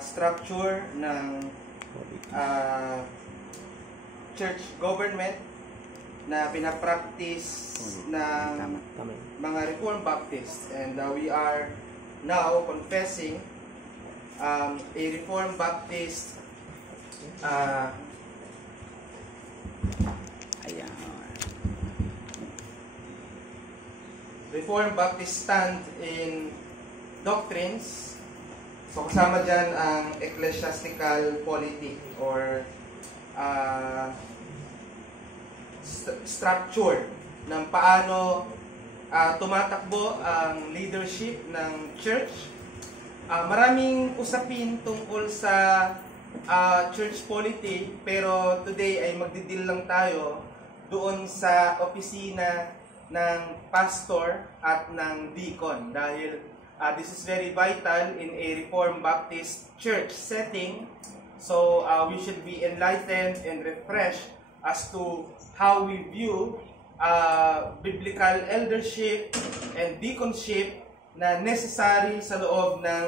structure ng church government na pinapractice ng mga Reformed Baptists. And we are now confessing a Reformed Baptist Reformed Baptist stand in doctrines. So kasama dyan ang ecclesiastical polity or structure ng paano tumatakbo ang leadership ng church. Maraming usapin tungkol sa church polity, pero today ay magdidil lang tayo doon sa opisina ng pastor at ng deacon, dahil this is very vital in a Reformed Baptist church setting. So we should be enlightened and refreshed as to how we view biblical eldership and deaconship na necessary sa loob ng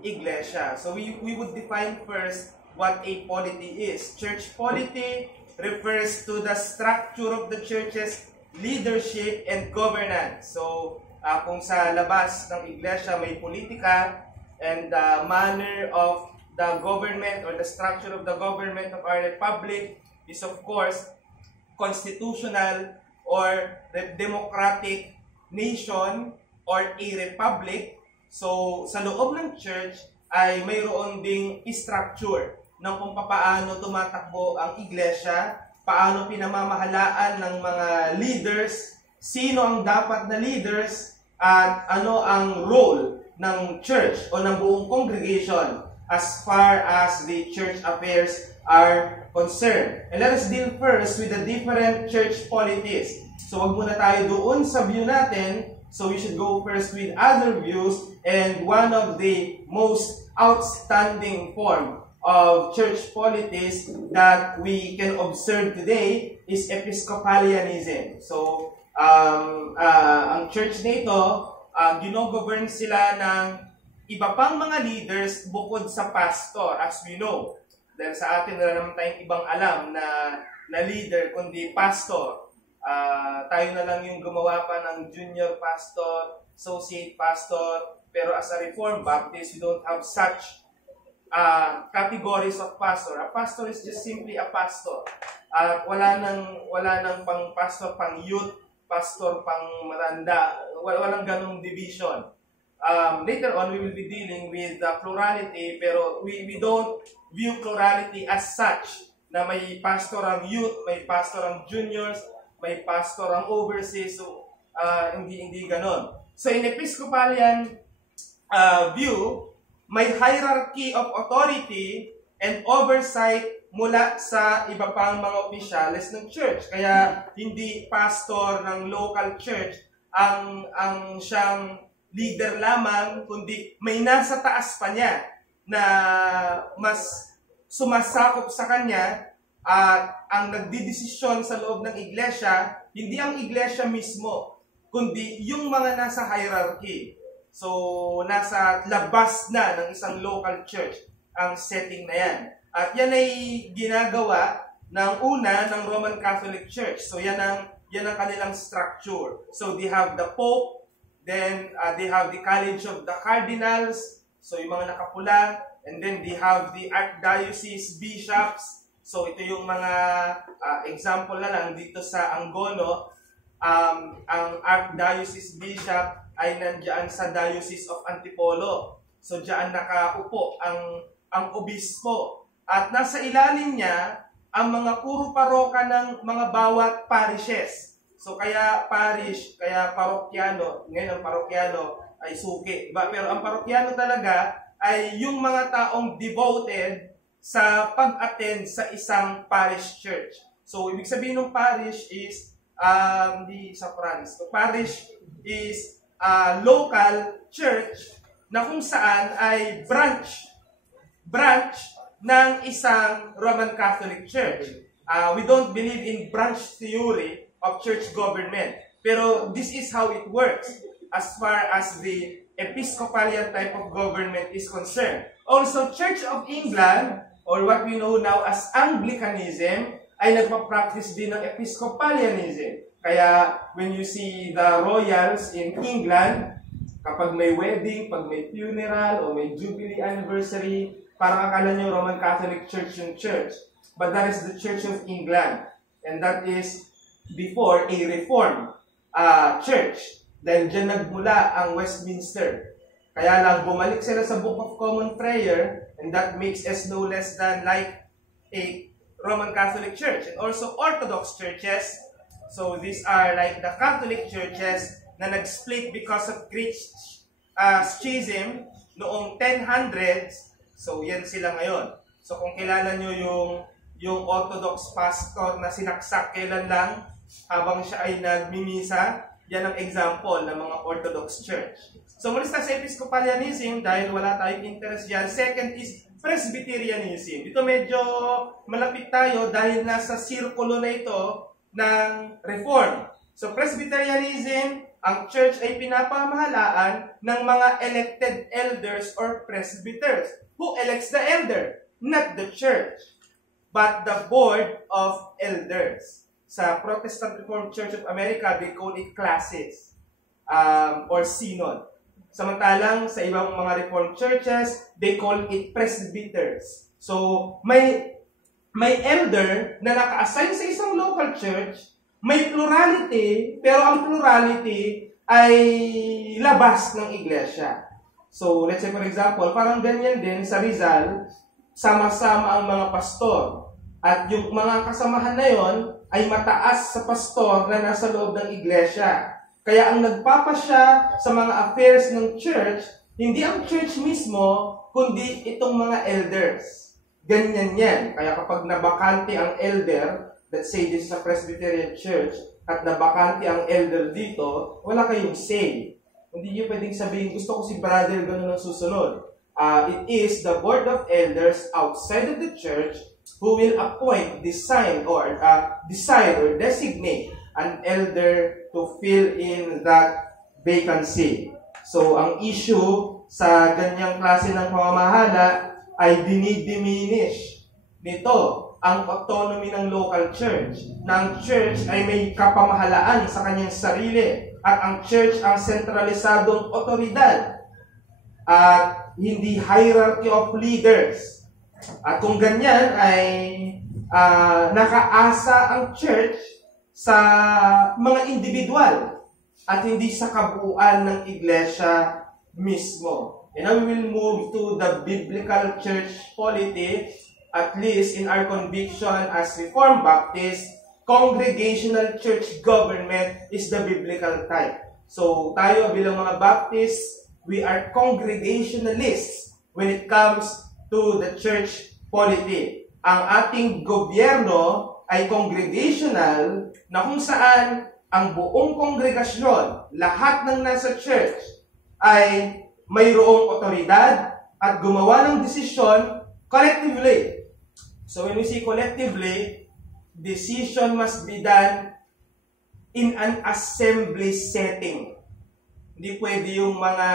iglesia. So we would define first what a polity is. Church polity refers to the structure of the church's leadership and governance. So kung sa labas ng iglesia may politika, and the manner of the government or the structure of the government of our republic is of course constitutional or democratic nation or a republic. So sa loob ng church ay mayroon ding structure ng kung paano tumatakbo ang iglesia, paano pinamamahalaan ng mga leaders, sino ang dapat na leaders, at ano ang role ng church o ng buong congregation as far as the church affairs are concerned. And let us deal first with the different church polities. So wag muna tayo doon sa view natin. So we should go first with other views, and one of the most outstanding form of church politics that we can observe today is Episcopalianism. So ang church nito, gino-govern sila ng iba pang mga leaders bukod sa pastor, as we know. Dahil sa atin wala naman tayong ibang alam na leader kundi pastor. Tayo na lang yung gumawa pa ng junior pastor, associate pastor, pero as a Reformed Baptist, we don't have such categories of pastor. A pastor is just simply a pastor. Wala nang pang pastor, pang youth, pastor, pang matanda. Walang ganung division. Later on, we will be dealing with the plurality, pero we don't view plurality as such, na may pastor ang youth, may pastor ang juniors, may pastor ang overseas. So, hindi ganon. So, in Episcopalian view, may hierarchy of authority and oversight mula sa iba pang mga opisyales ng church. Kaya hindi pastor ng local church ang siyang leader lamang, kundi may nasa taas pa niya na mas sumasakop sa kanya, at ang nagdidesisyon sa loob ng iglesia, hindi ang iglesia mismo, kundi yung mga nasa hierarchy. So, nasa labas na ng isang local church ang setting na yan. At yan ay ginagawa ng una ng Roman Catholic Church. So, yan ang kanilang structure. So, they have the Pope, then they have the College of the Cardinals, so yung mga nakapula, and then they have the Archdiocese Bishops. So, ito yung mga example na lang dito sa Angono. Ang Archdiocese Bishop ay nandiyan sa Diocese of Antipolo. So, diyan nakaupo ang obispo. At nasa ilalim niya ang mga puro paroka ng mga bawat parishes. So, kaya parish, kaya parokyano. Ngayon, ang parokyano ay suki. Diba? Pero ang parokyano talaga ay yung mga taong devoted sa pag-attend sa isang parish church. So, ibig sabihin ng parish is hindi sa province. So, parish is local church na kung saan ay branch ng isang Roman Catholic Church. We don't believe in branch theory of church government. Pero this is how it works as far as the Episcopalian type of government is concerned. Also, Church of England, or what we know now as Anglicanism, ay nagpa-practice din ng Episcopalianism. Kaya, when you see the royals in England, kapag may wedding, pag may funeral, o may jubilee anniversary, parang akala nyo Roman Catholic Church yung church. But that is the Church of England. And that is before a Reformed church. Dahil dyan nagmula ang Westminster. Kaya lang, bumalik sila sa Book of Common Prayer, and that makes us no less than like a Roman Catholic Church. And also Orthodox churches. So these are like the Catholic churches na nag-split because of Great Schism noong 1000s. So yan sila ngayon. So kung kilala nyo yung Orthodox pastor na sinaksak kailan lang habang siya ay nagmimisa, yan ang example ng mga Orthodox church. So mula sa Episcopalianism, dahil wala tayong interest dyan. Second is Presbyterianism. Dito medyo malapit tayo dahil nasa sirkulo na ito ng Reform. So Presbyterianism, ang church ay pinapamahalaan ng mga elected elders or presbyters. Who elects the elder? Not the church, but the board of elders. Sa Protestant Reformed Church of America, they call it classis or synod. Samantalang sa ibang mga Reformed churches, they call it presbyters. So, may elder na naka-assign sa isang local church, may plurality, pero ang plurality ay labas ng iglesia. So, let's say for example, parang ganyan din sa Rizal, sama-sama ang mga pastor. At yung mga kasamahan na yon ay mataas sa pastor na nasa loob ng iglesia. Kaya ang nagpapasya sa mga affairs ng church, hindi ang church mismo, kundi itong mga elders. Ganyan yan. Kaya kapag nabakante ang elder, let's say this is a Presbyterian church, at nabakante ang elder dito, wala kayong say. Hindi nyo pwedeng sabihin, gusto ko si brother, gano'n ang susunod. It is the board of elders outside of the church who will appoint, decide or designate an elder to fill in that vacancy. So, ang issue sa ganyang klase ng pamamahala ay dinidiminish nito ang autonomy ng local church. Na ang church ay may kapamahalaan sa kanyang sarili at ang church ang sentralisadong otoridad at hindi hierarchy of leaders. At kung ganyan ay nakaasa ang church sa mga individual at hindi sa kabuuan ng iglesia mismo. And now we will move to the biblical church polity, at least in our conviction as Reformed Baptist, congregational church government is the biblical type. So tayo bilang mga Baptist, we are congregationalists when it comes to the church polity. Ang ating gobyerno ay congregational na kung saan ang buong kongregasyon, lahat ng nasa church ay mayroong otoridad at gumawa ng desisyon collectively. So when we say collectively, decision must be done in an assembly setting. Hindi pwede yung mga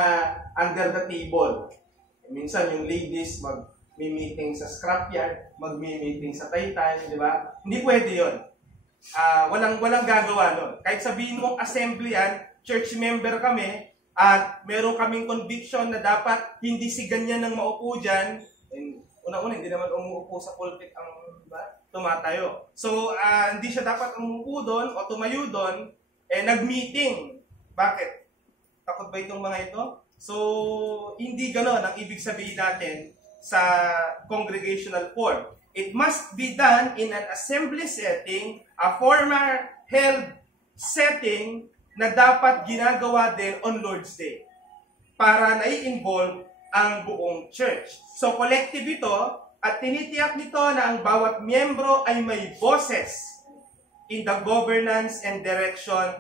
under the table. Minsan yung ladies mag-meeting sa scrapyard, mag-meeting sa taytay, di ba? Hindi pwede yun. Walang gagawa nun. Kahit sabihin mong assembly yan, church member kami, at meron kaming conviction na dapat hindi si ganyan ang maupo dyan. And una-una, hindi naman umuupo sa pulpit ang tumatayo. So, hindi siya dapat umupo doon o tumayo doon, nag-meeting. Bakit? Takot ba itong mga ito? So, hindi ganon ang ibig sabihin natin sa congregational form. It must be done in an assembly setting, a formal held setting na dapat ginagawa din on Lord's Day para nai-involve ang buong church. So collective ito at tinitiyak nito na ang bawat miyembro ay may boses in the governance and direction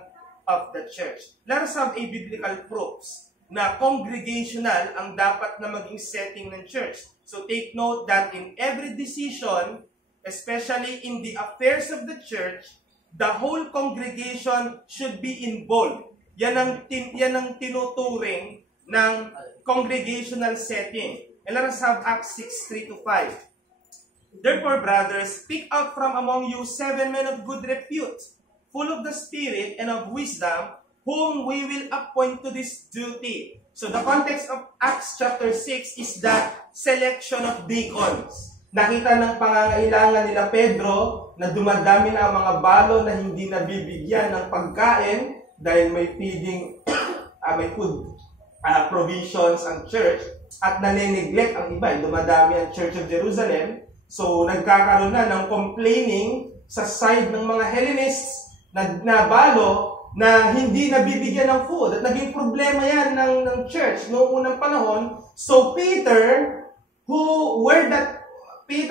of the church. Let us have a biblical proofs na congregational ang dapat na maging setting ng church. So take note that in every decision, especially in the affairs of the church, the whole congregation should be involved. Yan ang tinuturing ng congregational setting. And let us have Acts 6:3-5. Therefore, brothers, pick out from among you 7 men of good repute, full of the Spirit and of wisdom, whom we will appoint to this duty. So the context of Acts chapter 6 is the selection of deacons. Nakita ng pangangailangan nila Pedro na dumadami na ang mga balo na hindi nabibigyan ng pagkain dahil may feeding, may food provisions ang church at nanineglect ang iba. Dumadami ang Church of Jerusalem. So nagkakaroon na ng complaining sa side ng mga Hellenists na balo na hindi nabibigyan ng food. At naging problema yan ng church noong unang panahon. So Peter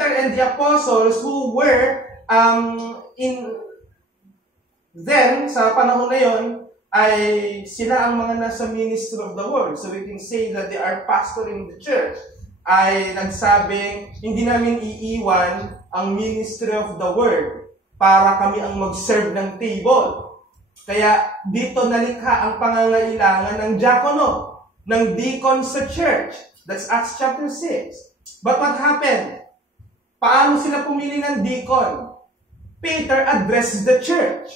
and the apostles who were sa panahon na yon ay sila ang mga nasa ministry of the word. So we can say that they are pastoring the church. Ay nagsabing, hindi namin iiwan ang ministry of the word para kami ang mag-serve ng table. Kaya dito nalikha ang pangangailangan ng diakono, ng deacon sa church. That's Acts chapter 6. But what happened? Paano sila pumili ng deacon? Peter addressed the church.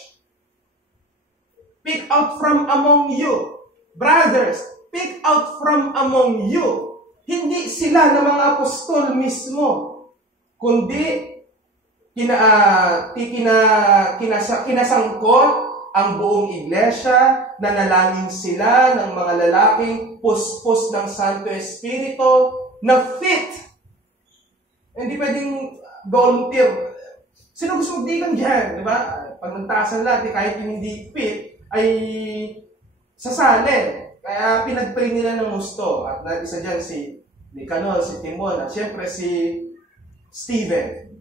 Pick out from among you. Brothers, pick out from among you. Hindi sila na mga apostol mismo, kundi kinasangkot ang buong iglesia, nanalangin sila ng mga lalaking puspos ng Santo Espiritu na fit. Hindi pwedeng volunteer. Sino gusto mag-deacon dyan? Diba? Pag nagtaasan lahat, kahit yung hindi fit, ay sasali. Kaya pinag-pray nila ng gusto. At isa dyan si Nicanor, si Timon, at syempre si Stephen.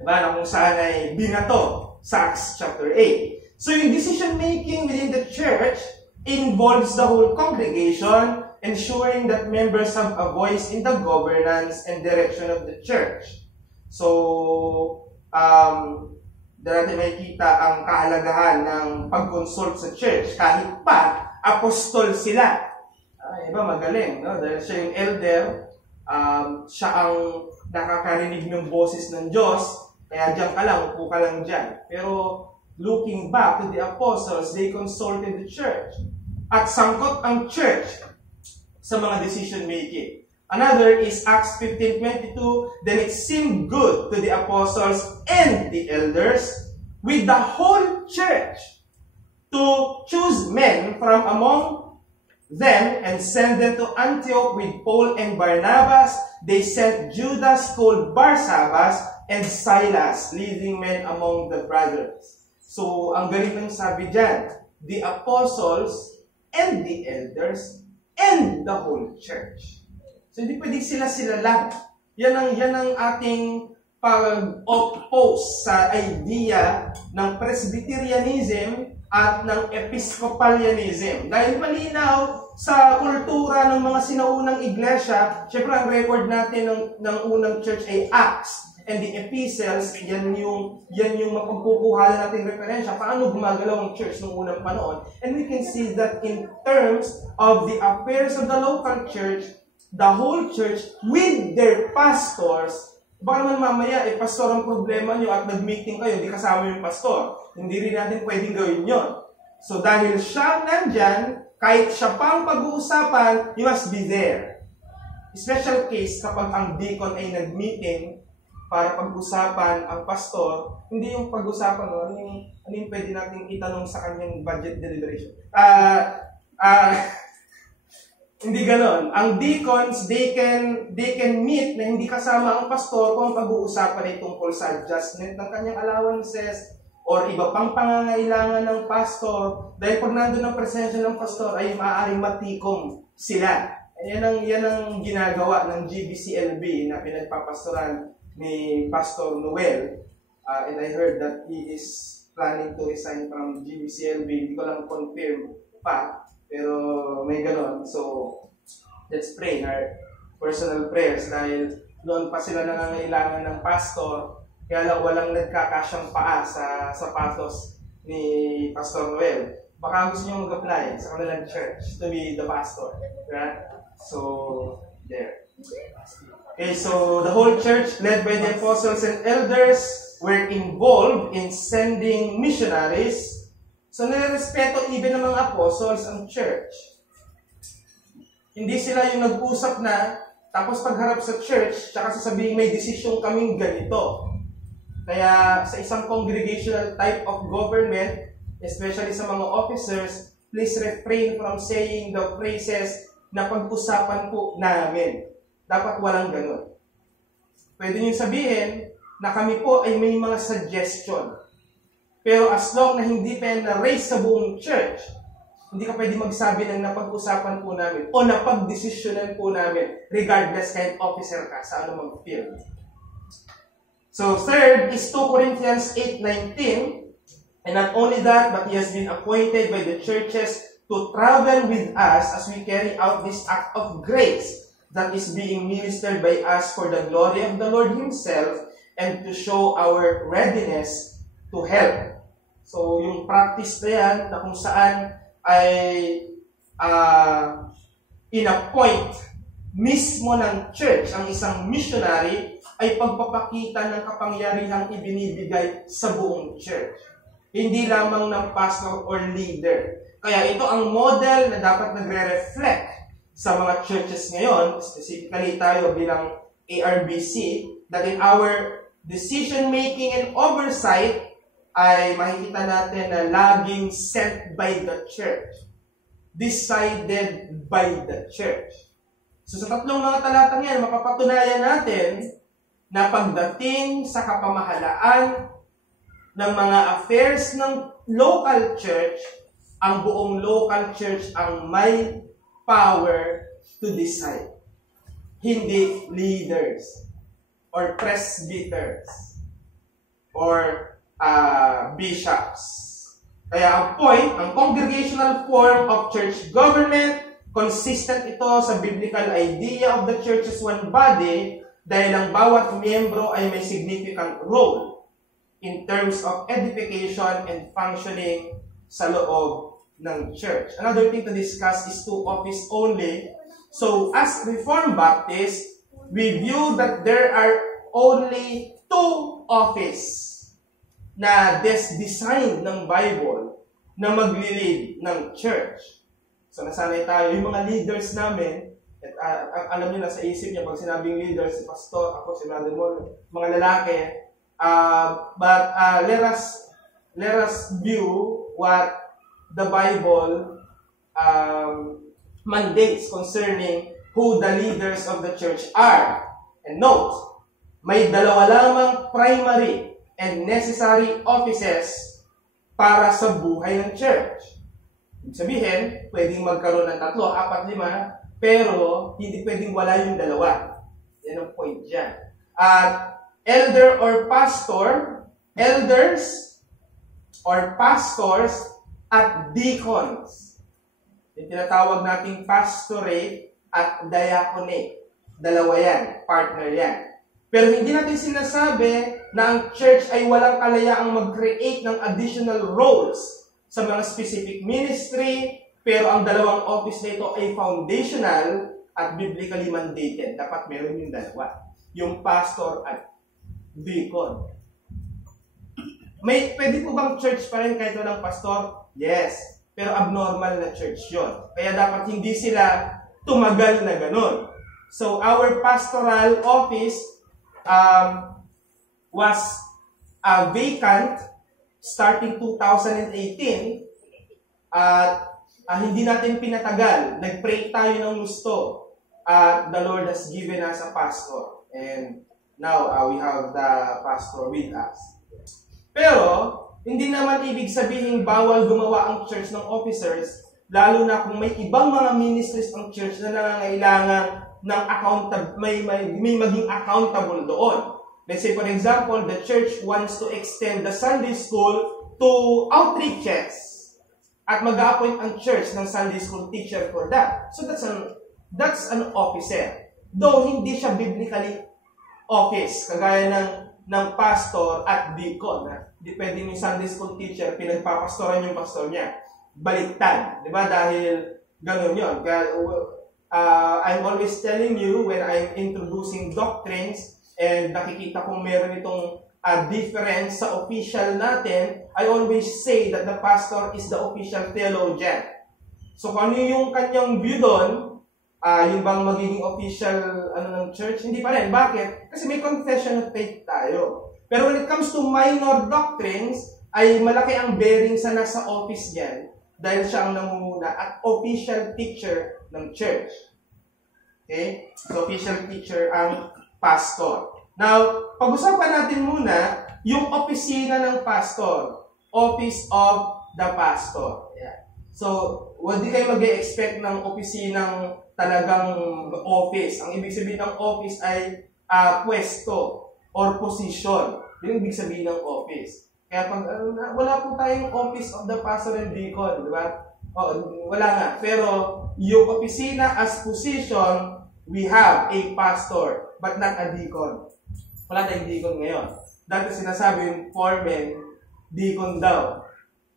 Diba? Na kung saan ay binato sa Acts chapter 8. So yung decision-making within the church involves the whole congregation, ensuring that members have a voice in the governance and direction of the church. So, natin makikita ang kahalagahan ng pag-consult sa church kahit pa apostol sila. Iba magaling, no? Dahil siya yung elder, siya ang nakakarinig ng boses ng Diyos, kaya diyan ka lang, upo ka lang diyan. Pero looking back to the apostles, they consulted the church. At sangkot ang church sa mga decision-making. Another is Acts 15:22. Then it seemed good to the apostles and the elders with the whole church to choose men from among them and send them to Antioch with Paul and Barnabas. They sent Judas called Barsabas and Silas, leading men among the brothers. So, ang galing ng sabi dyan, the apostles and the elders and the whole church. So, hindi pwede sila-sila lang. Yan ang ating pag-oppose sa idea ng Presbyterianism at ng Episcopalianism. Dahil malinaw sa kultura ng mga sinaunang iglesia, syempre ang record natin ng unang church ay Acts. And the epistles, yan yung mapagkukuhanan natin referensya. Paano gumagalaw ang church noong unang panahon? And we can see that in terms of the affairs of the local church, the whole church with their pastors, baka naman mamaya, pastor ang problema nyo at nag-meeting kayo, hindi kasama yung pastor. Hindi rin natin pwedeng gawin yon. So dahil siya nandyan, kahit siya pang pag-uusapan, you must be there. Special case kapag ang deacon ay nag-meeting para pag-usapan ang pastor, hindi yung pag-usapan, ano yung pwede natin itanong sa kanyang budget deliberation. Hindi ganon. Ang deacons, they can meet na hindi kasama ang pastor kung pag-uusapan ay tungkol sa adjustment ng kanyang allowances or iba pang pangangailangan ng pastor. Dahil pag nandun ang presensya ng pastor ay maaaring matikom sila. Yan ang ginagawa ng GBCLB na pinagpapastoran ni Pastor Noel. And I heard that he is planning to resign from GBCLB. Hindi ko lang confirm pa. Pero may ganon. So, let's pray our personal prayers dahil noon pa sila nangangailangan ng pastor, kaya lang walang nagkakasyang paa sa sapatos ni Pastor Noel. Baka gusto nyo mag-apply sa kanilang church to be the pastor. Right? So, There. Okay, so the whole church, led by the apostles and elders, were involved in sending missionaries. So nirespeto even ng mga apostles ang church. Hindi sila yung nag-usap na, tapos pagharap sa church, tsaka sasabihin may desisyon kaming ganito. Kaya sa isang congregational type of government, especially sa mga officers, please refrain from saying the phrases na pag-usapan po namin. Dapat walang ganun. Pwede niyo sabihin na kami po ay may mga suggestion. Pero as long na hindi pa yan na-raise sa buong church, hindi ka pwede magsabi ng napag-usapan po namin o napag-desisyonan po namin regardless kahit officer ka sa anumang field. So third is 2 Corinthians 8:19. And not only that, but he has been appointed by the churches to travel with us as we carry out this act of grace that is being ministered by us for the glory of the Lord Himself and to show our readiness to help. So, yung practice na yan, na kung saan ay in-appoint mismo ng church ang isang missionary ay pagpapakita ng kapangyarihang ibinibigay sa buong church. Hindi lamang ng pastor or leader. Kaya ito ang model na dapat nagre-reflect sa mga churches ngayon, specifically tayo bilang ARBC, that in our decision-making and oversight ay makikita natin na laging sent by the church. Decided by the church. So sa tatlong mga talatang yan, mapapatunayan natin na pagdating sa kapamahalaan ng mga affairs ng local church, ang buong local church ang may power to decide. Hindi leaders or presbyters or bishops. Kaya ang point, ang congregational form of church government, consistent ito sa biblical idea of the church as one body dahil ang bawat miyembro ay may significant role in terms of edification and functioning sa loob ng church. Another thing to discuss is two office only. So, as Reformed Baptists, we view that there are only two office na designed ng Bible na magli-lead ng church. So, nasanay tayo. Yung mga leaders namin, at alam niyo na sa isip niya, pag sinabing leaders, si pastor, ako, si brother mo, mga lalaki, but let us view what the Bible mandates concerning who the leaders of the church are. And note, may dalawa lamang primary and necessary offices para sa buhay ng church. Ibig sabihin, pwedeng magkaroon ng 3, 4, 5, pero hindi pwedeng wala yung dalawa. Yan ang point dyan. At elder or pastor, elders or pastors at deacons. Yung tinatawag nating pastorate at diaconate. Dalawa yan, partner yan. Pero hindi natin sinasabi na ang church ay walang kalayaang mag-create ng additional roles sa mga specific ministry, pero ang dalawang office na ito ay foundational at biblically mandated. Dapat meron yung dalawa. Yung pastor at deacon. Pwede po bang church pa rin kahit walang pastor? Yes. Pero abnormal na church yon. Kaya dapat hindi sila tumagal na ganun. So, our pastoral office was vacant starting 2018 at hindi natin pinatagal. Nag-pray tayo ng gusto at the Lord has given us a pastor. And now, we have the pastor with us. Pero, hindi naman ibig sabihin bawal gumawa ang church ng officers, lalo na kung may ibang mga ministries ng church na nangangailangan ng may maging accountable doon. Let's say, for example, the church wants to extend the Sunday school to outreaches. At mag-appoint ang church ng Sunday school teacher for that. So that's an officer. Though hindi siya biblically office, kagaya ng pastor at deacon. Hindi pwede yung Sunday school teacher, pinagpapastoran yung pastor niya. Baliktad. Di ba? Dahil ganun yun. Kaya, I'm always telling you when I'm introducing doctrines and nakikita kong meron itong difference sa official natin, I always say that the pastor is the official theologian. So kung ano yung kanyang view doon, yung bang magiging official ng church, hindi pa rin. Bakit? Kasi may confession of faith tayo. Pero when it comes to minor doctrines, ay malaki ang bearing sa nasa office niyan dahil siya ang nangunguna at official teacher ng church. Okay? So official teacher ang pastor. Now, pag-usapan natin muna yung opisina ng pastor. Office of the pastor. Yeah. So, hindi kayo mag-expect ng opisinang talagang office. Ang ibig sabihin ng office ay pwesto or position. Yun ang ibig sabihin ng office. Kaya pag wala po tayong office of the pastor and deacon, di ba? Wala nga. Pero yung opisina as position, we have a pastor, but not a deacon. Wala tayong deacon ngayon. Dati sinasabi yung foreman, deacon daw.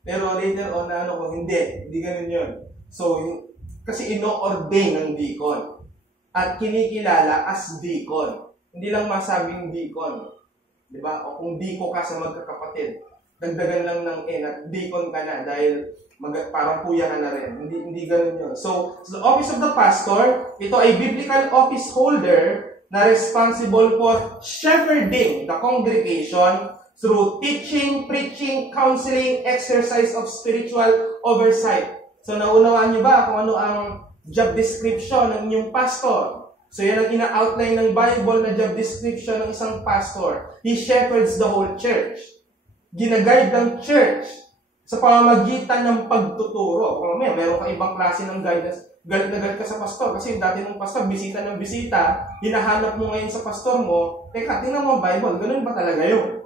Pero later on, hindi ganun yun. So, kasi ino-ordain ng deacon. At kinikilala as deacon. Hindi lang masabing deacon. Diba? O kung deacon ka sa magkakapatid, dagdagan lang ng at deacon ka na dahil parang kuya ka na rin. Hindi ganun yun. So, the office of the pastor, ito ay biblical office holder na responsible for shepherding the congregation through teaching, preaching, counseling, exercise of spiritual oversight. So, naunawaan niyo ba kung ano ang job description ng inyong pastor? So, yan ang ina-outline ng Bible na job description ng isang pastor. He shepherds the whole church. Ginaguide ng church sa pamamagitan ng pagtuturo. Kung meron ka ibang klase ng guidance, galit na galit ka sa pastor. Kasi dati ng pastor, bisita ng bisita, hinahanap mo ngayon sa pastor mo, teka, tingnan mo ang Bible, ganun ba talaga yun?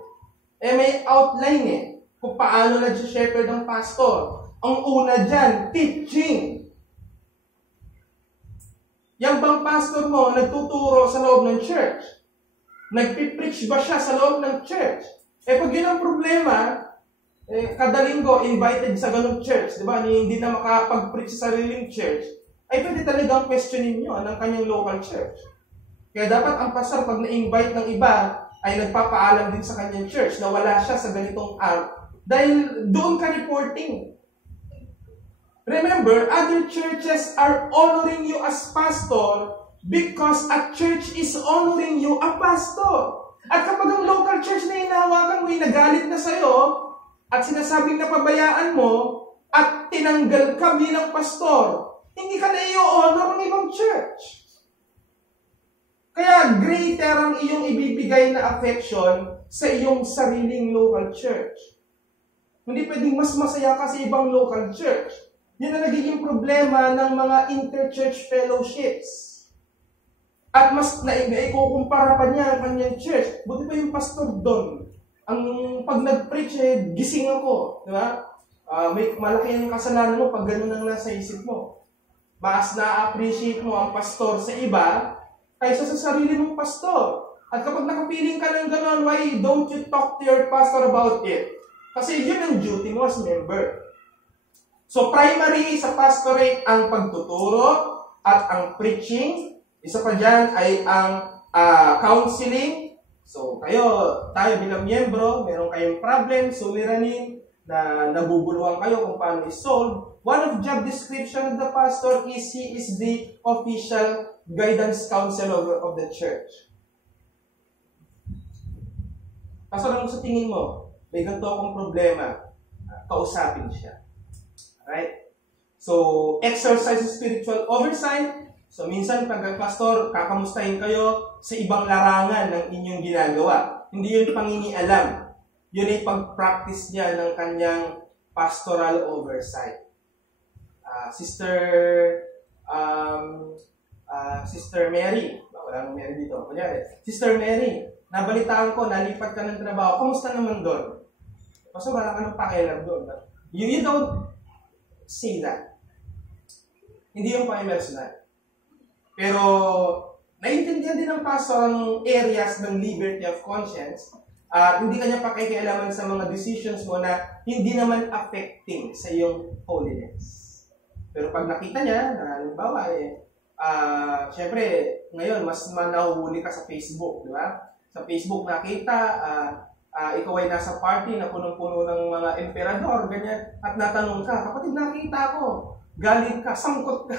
May outline kung paano nag-shepherd ang pastor. Ang una dyan, teaching. Yang bang pastor mo, nagtuturo sa loob ng church? Nagpipreach ba siya sa loob ng church? Pag yun ang problema, kada linggo, invited sa ganung church, di ba? Hindi na makapag-preach sa sariling church, ay pwede talagang questionin nyo ng kanyang local church. Kaya dapat ang pastor, pag na-invite ng iba, ay nagpapaalam din sa kanyang church na wala siya sa ganitong dahil doon ka reporting. Remember, other churches are honoring you as pastor because a church is honoring you a pastor. At kapag ang local church na hinahawakan mo ay nagalit na sa'yo at sinasabing napabayaan mo at tinanggal ka bilang pastor, hindi ka na i-honor ng ibang church. Kaya greater ang iyong ibibigay na affection sa iyong sariling local church. Hindi pwedeng mas masaya ka sa ibang local church. Yan ang nagiging problema ng mga inter-church fellowships. At mas naikukumpara pa niya ang kanyang church. Buti pa yung pastor doon. Ang pag nag-preach, gising ako. Di ba? May malaki ang kasalanan mo pag ganun ang nasa isip mo. Mas na-appreciate mo ang pastor sa iba kaysa sa sarili mong pastor. At kapag nakapiling ka ng gano'n, why don't you talk to your pastor about it? Kasi yun ang duty mo as member. So primary sa pastorate ang pagtuturo at ang preaching. Isa pa dyan ay ang counseling. So tayo bilang miyembro, meron kayong problem, suliranin, na nabubuluhan kayo kung paano i-solve. One of job description of the pastor is he is the official guidance counselor of the church. Pastor, ano sa tingin mo? May ganito akong problema. Kausapin siya. Alright? So, exercise spiritual oversight. So, minsan pag pastor, kakamustahin kayo sa ibang larangan ng inyong ginagawa. Hindi yun pangingialam. Yun ay pag-practice niya ng kanyang pastoral oversight. Sister Mary, wala nang Mary dito. Sister Mary, nabalitaan ko, nalipat ka ng trabaho. Kumusta naman doon? Pastor, wala ka ng pakialam doon. You don't say that. Hindi yung pang-personal. Pero, naiintindihan din ng pastor ang areas ng liberty of conscience. Hindi kanya pakikialaman sa mga decisions mo na hindi naman affecting sa iyong holiness. Pero pag nakita niya, na halimbawa, Siyempre, ngayon, mas nahuhuli ka sa Facebook, di ba? Sa Facebook nakita, ikaw ay nasa party na punong-puno ng mga emperador, ganyan, at natanong ka, kapatid, nakita ko, galing ka, sangkot ka,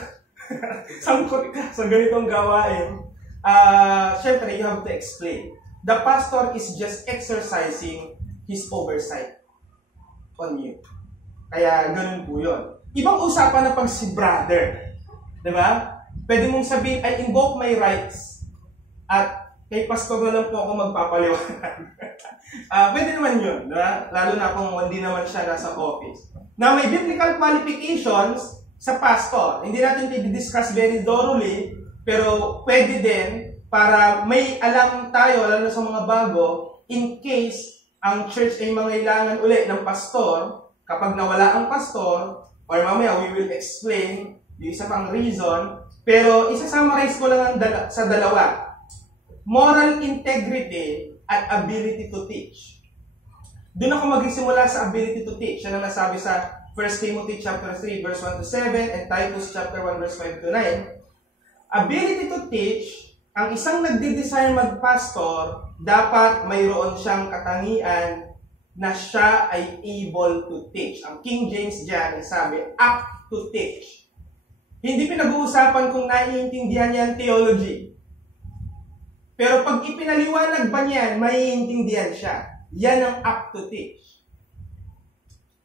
sangkot ka sa ganitong gawain. Siyempre, you have to explain. The pastor is just exercising his oversight on you. Kaya, ganun po yun. Ibang usapan na pag si brother, di ba? Pwede mong sabihin, I invoke my rights. At kay pastor na lang po ako magpapaliwanag. Pwede naman yun. Diba? Lalo na kung hindi naman siya nasa office. Na may biblical qualifications sa pastor. Hindi natin i-discuss very thoroughly, pero pwede din para may alam tayo, lalo sa mga bago, in case ang church ay mangailangan uli ng pastor, kapag nawala ang pastor, or mamaya we will explain yung isa pang reason. Pero isa-summarize ko lang sa dalawa. Moral integrity at ability to teach. Doon ako magsisimula sa ability to teach. Yan ang nasabi sa 1 Timothy chapter 3 verse 1 to 7 and Titus chapter 1 verse 5 to 9. Ability to teach, ang isang nagde-desire mag-pastor, dapat mayroon siyang katangian na siya ay able to teach. Ang King James diyan sabi, apt to teach. Hindi pinag-uusapan kung naiintindihan niya ang theology. Pero pag ipinaliwanag ba niyan, maiintindihan siya. Yan ang apt to teach.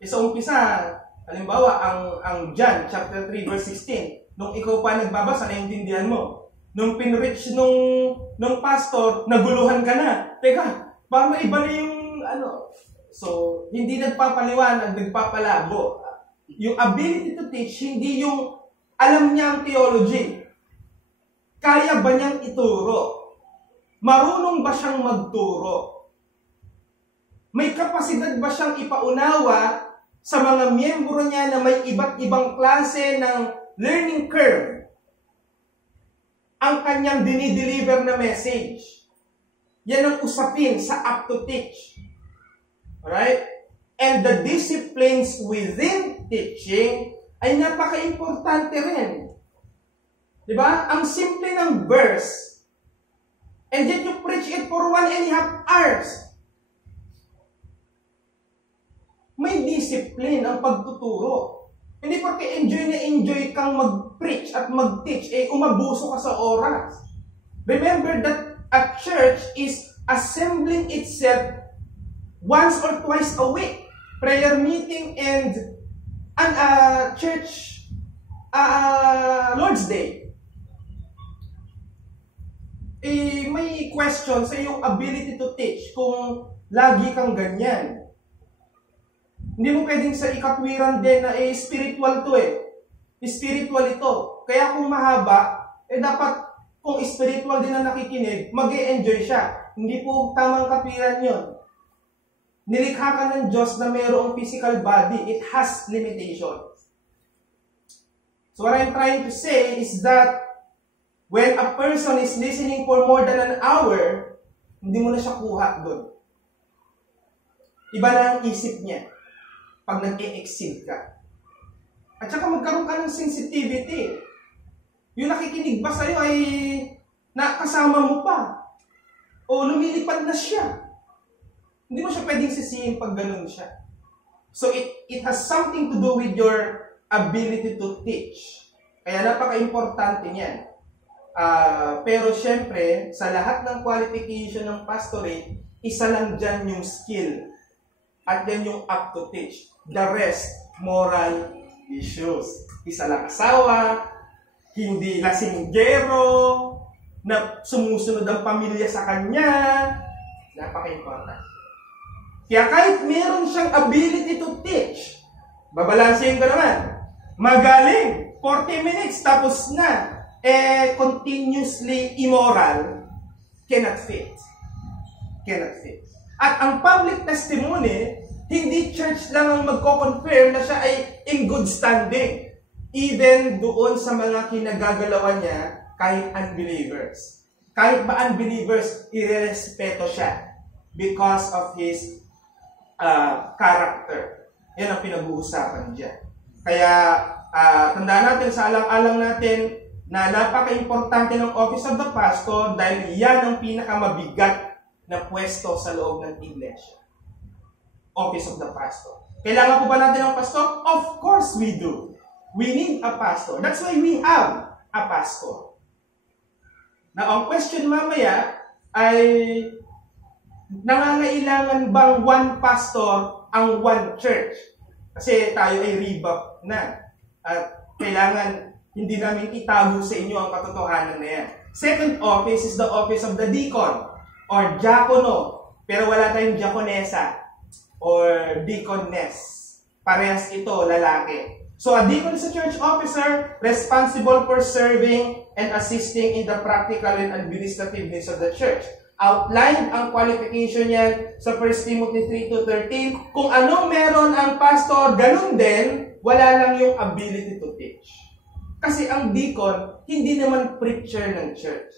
Sa umpisa, halimbawa, ang John chapter 3 verse 16, nung ikaw pa nagbabasa, naiintindihan mo. Nung pinreach nung pastor, naguluhan ka na. Teka, parang iba na yung ano. So, hindi nagpapaliwanag, nagpapalabo. Yung ability to teach, hindi yung alam niya ang theology. Kaya ba niyang ituro? Marunong ba siyang magturo? May kapasidad ba siyang ipaunawa sa mga miyembro niya na may iba't ibang klase ng learning curve ang kanyang dinideliver na message? Yan ang usapin sa apt to teach. Alright? And the disciplines within teaching ay napaka-importante rin. Diba? Ang simple ng verse, and yet you preach it for 1.5 hours. May discipline ang pagtuturo. Hindi porque enjoy kang mag-preach at mag-teach, umabuso ka sa oras. Remember that a church is assembling itself once or twice a week. Prayer meeting and church Lord's Day. May question sa iyong ability to teach kung lagi kang ganyan. Hindi mo pwedeng sa ikatwiran din na spiritual to Spiritual ito. Kaya kung mahaba, dapat kung spiritual din na nakikinig, mag-e-enjoy siya. Hindi po tamang katwiran yun. Nilikha ka ng Diyos na mayroong physical body. It has limitations. So what I'm trying to say is that when a person is listening for more than an hour, hindi mo na siya kuha doon. Iba na ang isip niya pag nag-e-exceed ka. At saka magkaroon ka ng sensitivity. Yung nakikinig ba sa'yo ay nakasama mo pa? O lumilipad na siya? Hindi mo siya pwedeng sisihin pag ganun siya. So it has something to do with your ability to teach. Kaya napaka-importante niyan. Pero syempre, sa lahat ng qualification ng pastorate, isa lang dyan yung skill. At then yung up to teach. The rest, moral issues. Isa lang asawa, hindi lasinggero, na sumusunod ang pamilya sa kanya. Napaka-important. Kaya kahit meron siyang ability to teach, babalansin ko naman, magaling, 40 minutes, tapos na, continuously immoral, cannot fit. Cannot fit. At ang public testimony, hindi church lang ang magko-confirm na siya ay in good standing. Even doon sa mga kinagagalawan niya, kahit unbelievers. Kahit ba unbelievers, irerespeto siya because of his character. Yan ang pinag-uusapan dyan. Kaya, tandaan natin, sa alang-alang natin, na napaka-importante ng office of the pastor dahil yan ang pinakamabigat na pwesto sa loob ng iglesia. Office of the pastor. Kailangan po ba natin ng pastor? Of course we do. We need a pastor. That's why we have a pastor. Now, ang question mamaya ay nangangailangan bang one pastor ang one church? Kasi tayo ay rebap na. At kailangan hindi namin itago sa inyo ang katotohanan na yan. Second office is the office of the deacon or diakono. Pero wala tayong diakonesa or deaconess. Parehas ito, lalaki. So a deacon is a church officer responsible for serving and assisting in the practical and administrative needs of the church. Outlined ang qualification niya sa 1 Timothy 3:13. Kung anong meron ang pastor, ganun din, wala lang yung ability to teach. Kasi ang deacon, hindi naman preacher ng church.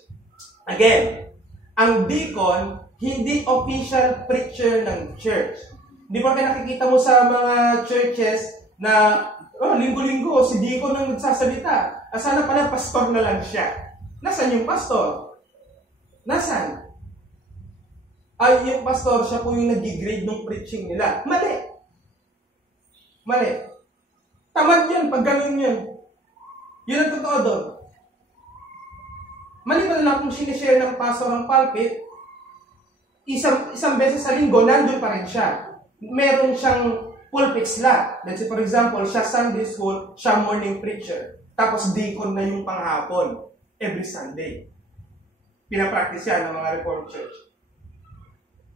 Again, ang deacon, hindi official preacher ng church. Di ba kaya nakikita mo sa mga churches na linggo-linggo, si deacon ang nagsasalita. Sana pala pastor na lang siya. Nasaan yung pastor? Nasaan? Ay, yung pastor, siya po yung nag-grade ng preaching nila. Mali. Mali. Tamad yan, pag ganun yun. Yun ang totoo doon. Maliban lang kung sinishare ng pastor ng pulpit, isang beses sa linggo, nandun pa rin siya. Meron siyang pulpit slot. Let's say, for example, siya Sunday school, siya morning preacher. Tapos deacon na yung panghapon. Every Sunday. Pinapractice yan ng mga Reformed Church.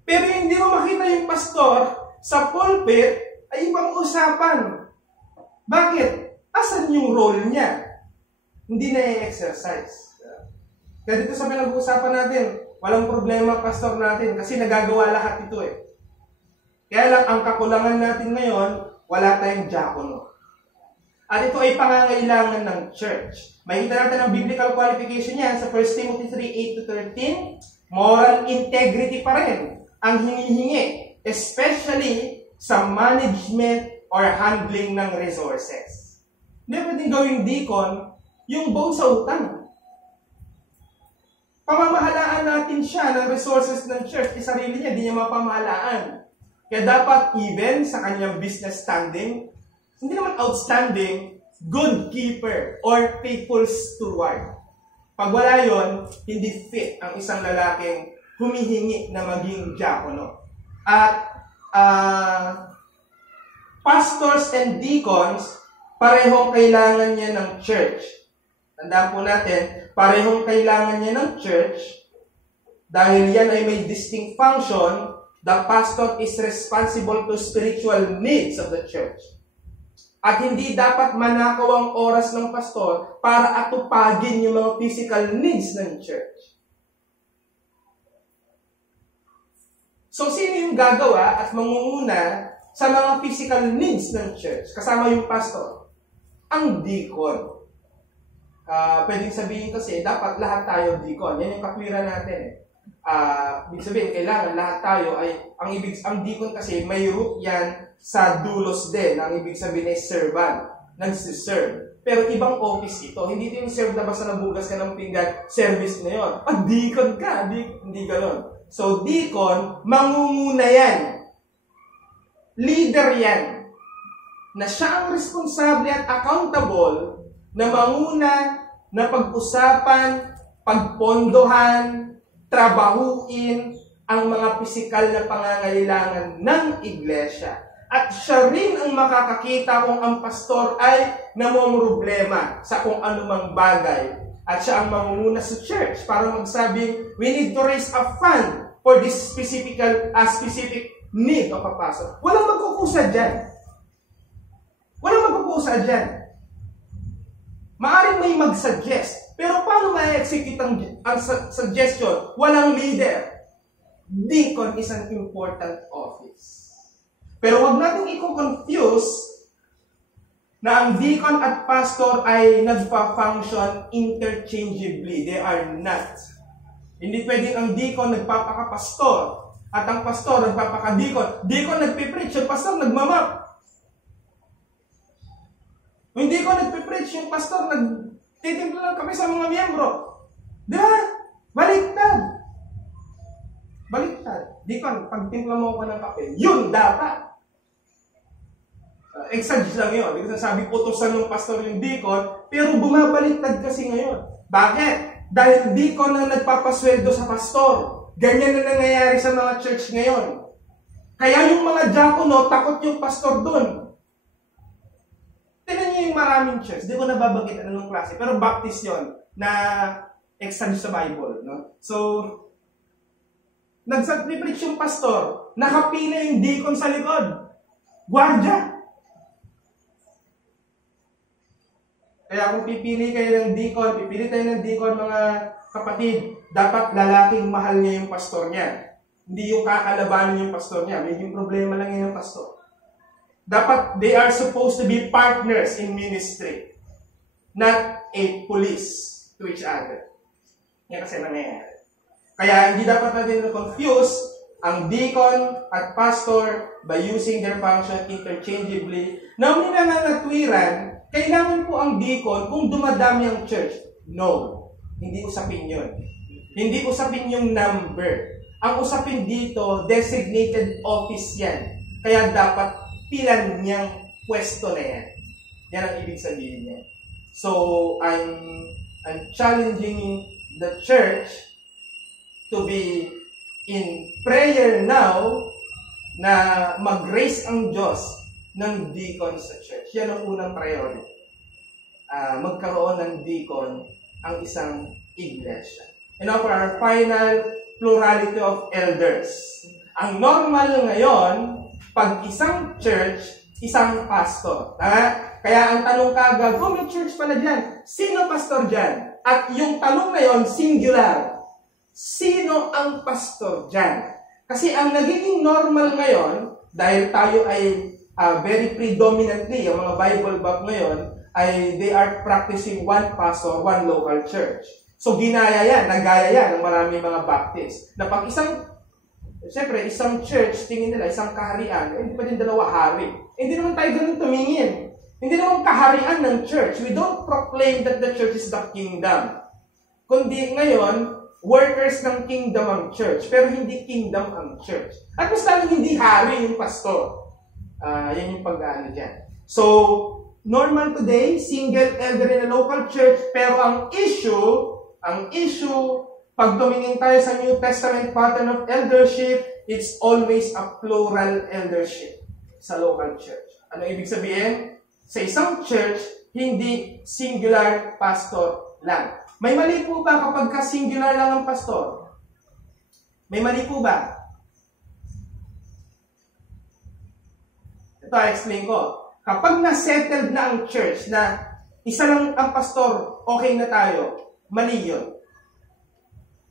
Pero hindi mo makita yung pastor sa pulpit ay ibang usapan. Bakit? Asan yung role niya? Hindi na i-exercise. Kaya dito sa pinag-uusapan natin, walang problema pastor natin kasi nagagawa lahat ito eh. Kaya lang, ang kakulangan natin ngayon, wala tayong diakono. At ito ay pangangailangan ng church. Makikita natin ang biblical qualification niya sa 1 Timothy 3:8-13. Moral integrity pa rin ang hinihingi, especially sa management or handling ng resources. Hindi pwedeng gawing deacon yung buong sa utang. Pamamahalaan natin siya ng resources ng church, sarili niya, di niya mapamahalaan. Kaya dapat even sa kanyang business standing, hindi naman outstanding, good keeper or faithful steward. Pag wala yun, hindi fit ang isang lalaking humihingi na maging diakono. At pastors and deacons, parehong kailangan niya ng church. Tandaan po natin, parehong kailangan niya ng church dahil yan ay may distinct function. The pastor is responsible to spiritual needs of the church. At hindi dapat manakaw ang oras ng pastor para atupagin yung mga physical needs ng church. So, sino yung gagawa at mangunguna sa mga physical needs ng church? Kasama yung pastor. Ang deacon. Pwedeng sabihin kasi, dapat lahat tayo deacon. Yan yung katwiran natin eh. Ibig sabihin, kailangan lahat tayo ay, ang deacon kasi may root yan sa doulos din. Ang ibig sabihin ay servant. Nagsiserve. Pero ibang office ito. Hindi ito yung serve na basta nabugas ka ng pinggan, service na yun. Deacon ka. Hindi gano'n. So, deacon, mangunguna yan. Leader yan. Na siya ang responsable at accountable na manguna, na pag-usapan, pagpondohan, trabahuin ang mga pisikal na pangangailangan ng iglesia. At siya rin ang makakakita kung ang pastor ay namomroblema sa kung anumang bagay. At siya ang mangunguna sa church para magsabing, we need to raise a fund for this specific need of a pastor. Walang magkukusa dyan. Walang magkukusa dyan. Maaring may mag-suggest. Pero paano ma-execute ang suggestion? Walang leader. Deacon is an important office. Pero wag natin i-confuse na ang deacon at pastor ay nagpa-function interchangeably. They are not. Hindi pwedeng ang deacon nagpapaka-pastor at ang pastor nagpapaka-deacon. Deacon nagpipreach, yung pastor nagmamap. Yung deacon nagpipreach, yung pastor Titimpla lang kami sa mga miyembro. Di ba? Baliktad. Baliktad. Deacon, pag timpla mo ako ng kape, yun dapat. Exaggerate lang yun. Hindi ko sabi utosan ng pastor yung deacon, pero bumabaliktad kasi ngayon. Bakit? Dahil deacon ang nagpapasweldo sa pastor. Ganyan na nangyayari sa mga church ngayon. Kaya yung mga diakono, takot yung pastor doon. Tignan niyo yung maraming church. Di ko nababanggit anong klase, pero Baptist yon na exaggerate sa Bible. No? So, nagsacripreach yung pastor, nakapila yung deacon sa likod. Guardia. Kaya kung pipili kayo ng deacon, pipili tayo ng deacon, mga kapatid, dapat lalaking mahal niya yung pastor niya. Hindi yung kakalabanin yung pastor niya. May yung problema lang yung pastor. Dapat they are supposed to be partners in ministry, not a police to each other. Yan kasi nangyayari. Kaya hindi dapat natin na-confuse ang deacon at pastor by using their function interchangeably. Na may nangangatwiran, kailangan po ang deacon kung dumadami ang church. No. Hindi usapin yun. Hindi usapin yung number. Ang usapin dito, designated office yan. Kaya dapat pilan niyang pwesto na yan. Yan ang ibig sabihin niya. So, I'm challenging the church to be in prayer now na mag-raise ang Diyos ng deacon sa church. Yan ang unang priority. Magkaroon ng deacon ang isang iglesia. And now for our final, plurality of elders. Ang normal ngayon, pag isang church, isang pastor. Kaya ang tanong kagad, may church pala dyan. Sino pastor dyan? At yung tanong na yon, singular. Sino ang pastor dyan? Kasi ang nagiging normal ngayon, dahil tayo ay very predominantly, yung mga Bible Bap ngayon, ay they are practicing one pastor, one local church. So ginaya yan, nagaya yan ng maraming mga Baptist. Na pag siyempre, isang church, tingin nila, isang kaharian, hindi pa din dalawa hari. Hindi naman tayo ganun tumingin. Hindi naman kaharian ng church. We don't proclaim that the church is the kingdom. Kundi ngayon, workers ng kingdom ang church, pero hindi kingdom ang church. At mas lalong hindi hari yung pastor. Yan yung pag-ano dyan. So, normal today, single elder in a local church, pero ang issue, pag tumingin tayo sa New Testament pattern of eldership, it's always a plural eldership sa local church. Ano ibig sabihin? Sa isang church, hindi singular pastor lang. May mali po ba kapag singular lang ang pastor? May mali po ba? Ito, explain ko. Kapag na-settled na ang church na isa lang ang pastor, okay na tayo, mali yun.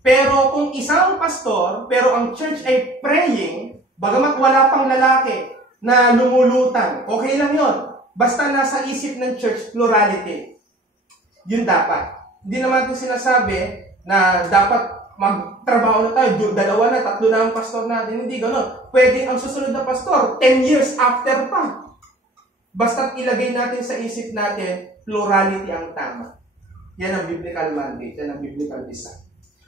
Pero kung isang pastor, pero ang church ay praying, bagamat wala pang lalaki na lumulutang, okay lang yun. Basta nasa isip ng church, plurality. Yun dapat. Hindi naman ito sinasabi na dapat magtrabaho na tayo, dalawa na, tatlo na ang pastor natin. Hindi gano'n. Pwede ang susunod na pastor, 10 years after pa. Basta't ilagay natin sa isip natin, plurality ang tama. Yan ang biblical mandate, yan ang biblical design.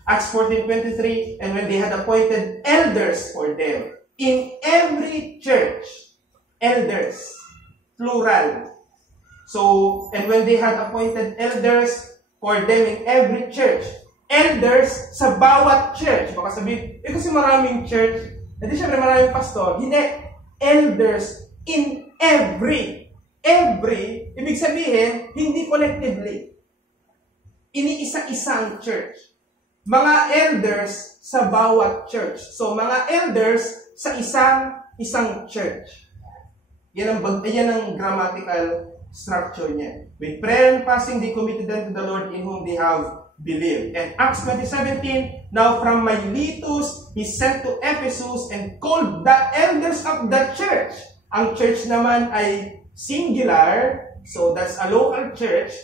Acts 14:23, and when they had appointed elders for them, in every church, elders, plural. So, and when they had appointed elders for them in every church, elders sa bawat church. Baka sabihin, kasi maraming church, hindi syempre maraming pastor, hindi, elders in every, ibig sabihin, hindi collectively. Iniisa-isang church. Mga elders sa bawat church. So, mga elders sa isang church. Yan ang grammatical structure niya. With prayer and fasting, they committed them to the Lord in whom they have believed. And Acts 20:17, now from Miletus, he sent to Ephesus and called the elders of the church. Ang church naman ay singular, so that's a local church.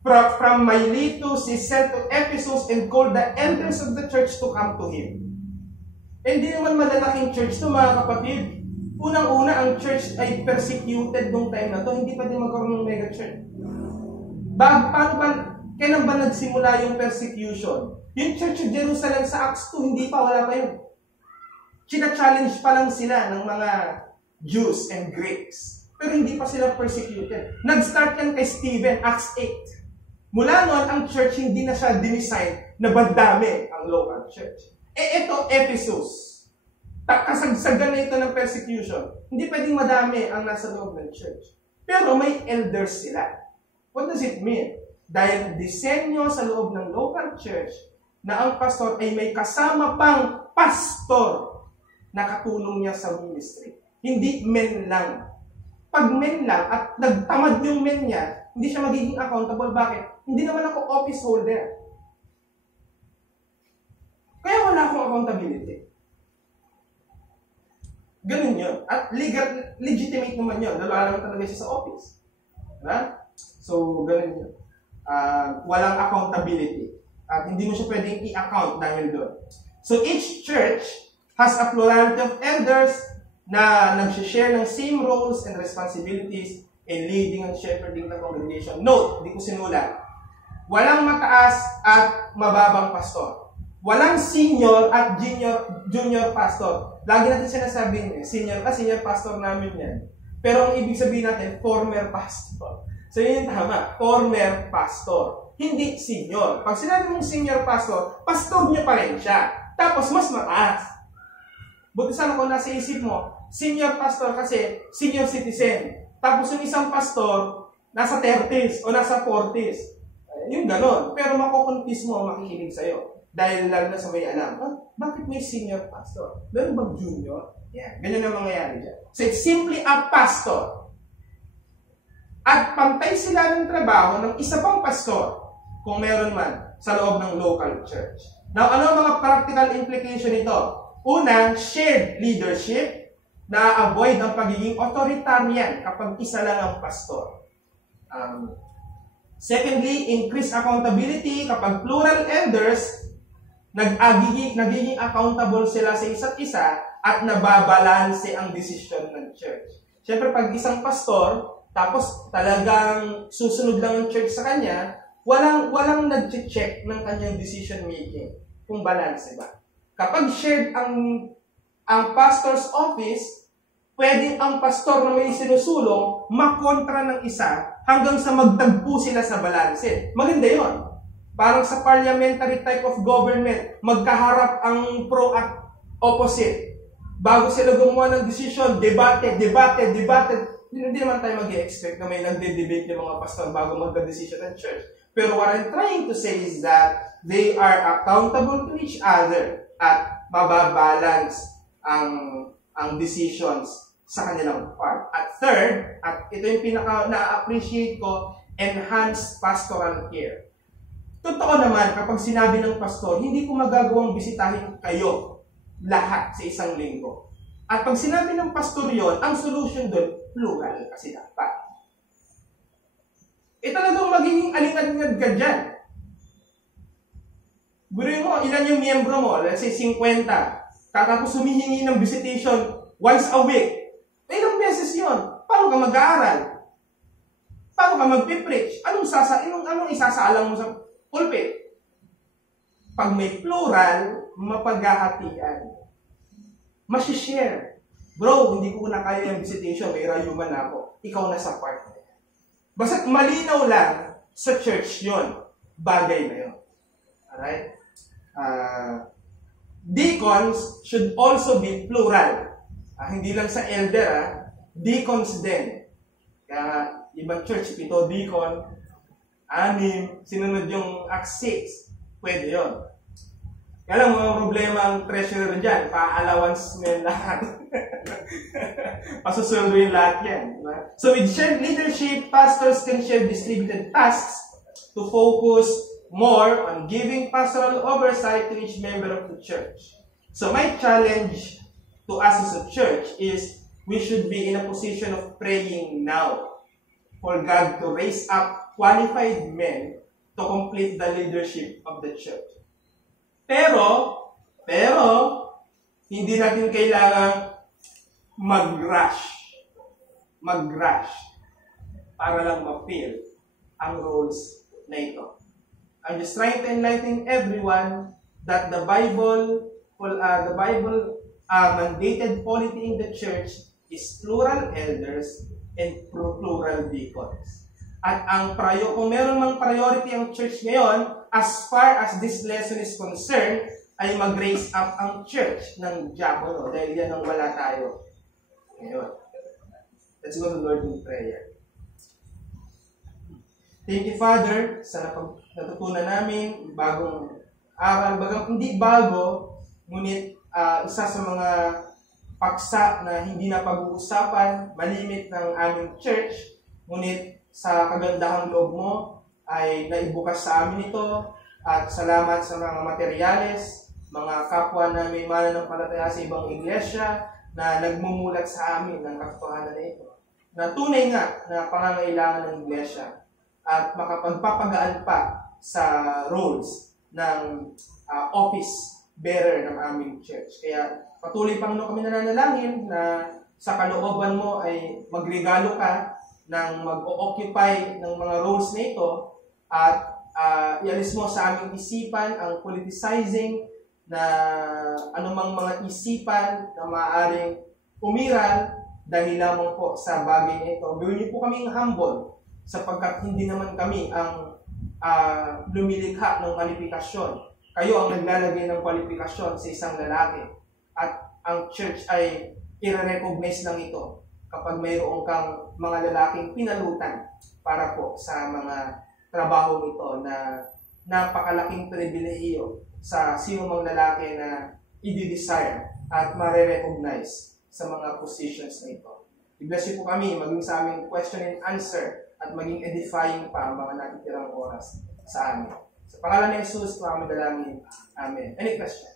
From Miletus, he sent to Ephesus and called the elders of the church to come to him. Hindi naman malalaking church to, mga kapatid. Unang-una, ang church ay persecuted nung time na to. Hindi pa din magkaroon ng mega church. Paano ba, kailan ba nagsimula yung persecution? Yung Church of Jerusalem sa Acts 2, hindi pa, wala pa yun. China-challenge pa lang sila ng mga Jews and Greeks. Pero hindi pa sila persecuted. Nag-start yan kay Stephen, Acts 8. Mula noon, ang church hindi na siya dinisign na bandami ang local church. Ito, Ephesus. Kasagsagan na ito ng persecution. Hindi pwedeng madami ang nasa loob ng church. Pero may elders sila. What does it mean? Dahil disenyo sa loob ng local church na ang pastor ay may kasama pang pastor na katulong niya sa ministry. Hindi men lang. Pag men lang at nagtamad yung men niya, hindi siya magiging accountable. Bakit? Hindi naman ako office holder. Kaya wala akong accountability. Ganun yun. At legitimate naman yun. Lalo naman talaga siya sa office. Diba? So, ganun yun. Walang accountability. At hindi mo siya pwedeng i-account dahil doon. So, each church has a plurality of elders na nag-share ng same roles and responsibilities in leading and shepherding the congregation. Note, hindi ko sinulat. Walang mataas at mababang pastor. Walang senior at junior pastor. Lagi natin sinasabi niya, senior pastor namin yan. Pero ang ibig sabihin natin, former pastor. So yun yung tama, former pastor. Hindi senior. Pag sinabi mong senior pastor, pastor niya pa rin siya. Tapos mas mataas. Buti sana kung nasa isip mo, senior pastor kasi senior citizen. Tapos yung isang pastor, nasa 30s o nasa 40s. Yung ganon. Pero makukonfuse mo ang makikinig sa'yo. Dahil lalo na sa may alam, bakit may senior pastor? Meron bang junior? Yeah, ganyan ang mangyayari dyan. So it's simply a pastor. At pantay sila ng trabaho ng isa pang pastor kung meron man sa loob ng local church. Now, ano ang mga practical implication nito? Una, shared leadership na avoid ang pagiging authoritarian kapag isa lang ang pastor. Secondly, increase accountability kapag plural elders nagiging accountable sila sa isa't isa at nababalanse ang desisyon ng church. Siyempre, pag isang pastor, tapos talagang susunod lang ang church sa kanya, walang nag-check ng kanyang decision making kung balanse ba. Kapag shared ang pastor's office, pwedeng ang pastor na may sinusulong makontra ng isa hanggang sa magtagpo sila sa balanse. Maganda yon. Parang sa parliamentary type of government, magkaharap ang pro at opposite. Bago sila gumawa ng decision, debate. Hindi naman tayo mag-i-expect na may nagde-debate yung mga pastor bago magka-decision ng church. Pero what I'm trying to say is that they are accountable to each other at mababalance ang decisions sa kanilang part. At third, at ito yung pinaka na-appreciate ko, enhanced pastoral care. Totoo naman, kapag sinabi ng pastor, hindi ko magagawang bisitahin kayo lahat sa isang linggo. At pag sinabi ng pastor yon, ang solution doon, plural kasi dapat. Talagang magiging alingad-ngad ka dyan. Guruin mo, ilan yung miyembro mo? Let's say 50. Tapos humihingi ng visitation once a week. Ilang beses yon? Paano ka mag-aaral? Paano ka mag-preach? Anong isasaalang mo sa pulpit? Pag may plural, mapaghahatian. Masishare. Bro, hindi ko na kaya yung visitation, may rayuman na ako. Ikaw na sa part na yan. Basta't malinaw lang sa church yon, bagay na yun. Alright? Deacons should also be plural. Hindi lang sa elder, deacons din. Kaya ibang church, 7 deacon, 6, sinunod yung Acts 6. Pwede yun. Kaya lang, mga problema ang treasurer dyan. Pa-allowance mo lahat. Pasusundo yung lahat yan. Diba? So with shared leadership, pastors can share distributed tasks to focus more on giving pastoral oversight to each member of the church. So my challenge to us as a church is we should be in a position of praying now for God to raise up qualified men to complete the leadership of the church. Pero, hindi natin kailangan mag-rush para lang ma-feel ang roles na ito. I'm just trying to enlighten everyone that the Bible mandated polity in the church is plural elders and plural deacons. At kung meron mang priority ang church ngayon, as far as this lesson is concerned, ay mag-raise up ang church ng diakono dahil yan ang wala tayo ngayon. Let's go to Lord in prayer. Thank you, Father, sa natutunan namin, bagong aral, bagang hindi bago, ngunit isa sa mga paksa na hindi na pag-uusapan, malimit ng aming church, ngunit sa kagandahang loob mo ay naibukas sa amin ito, at salamat sa mga materyales, mga kapwa na may mananampalataya sa ibang iglesia na nagmumulat sa amin ng katotohanan na ito, na tunay nga na pangangailangan ng iglesia at makapagpapagaan pa sa roles ng office bearer ng aming church. Kaya patuloy Panginoon kami nananalangin na sa kalooban mo ay magregalo ka ng mag-o-occupy ng mga roles na ito at ialis mo sa aming isipan ang politicizing na anumang mga isipan na maaaring umiral dahil lamang po sa bagay na ito. Gawin niyo po kaming humble sapagkat hindi naman kami ang lumilikha ng kwalifikasyon. Kayo ang naglalagay ng kwalifikasyon sa isang lalaki. At ang church ay i-recognize lang ito kapag mayroon kang mga lalaking pinalutan para po sa mga trabaho nito na napakalaking pribilehiyo sa sino mang lalaki na i-desire at ma-recognize sa mga positions na ito. I-bless you po kami maging sa aming question and answer at maging edifying pa ang mga natitirang oras sa amin. Sa pangalan ni Jesus, kami dalangin. Amen. Any question?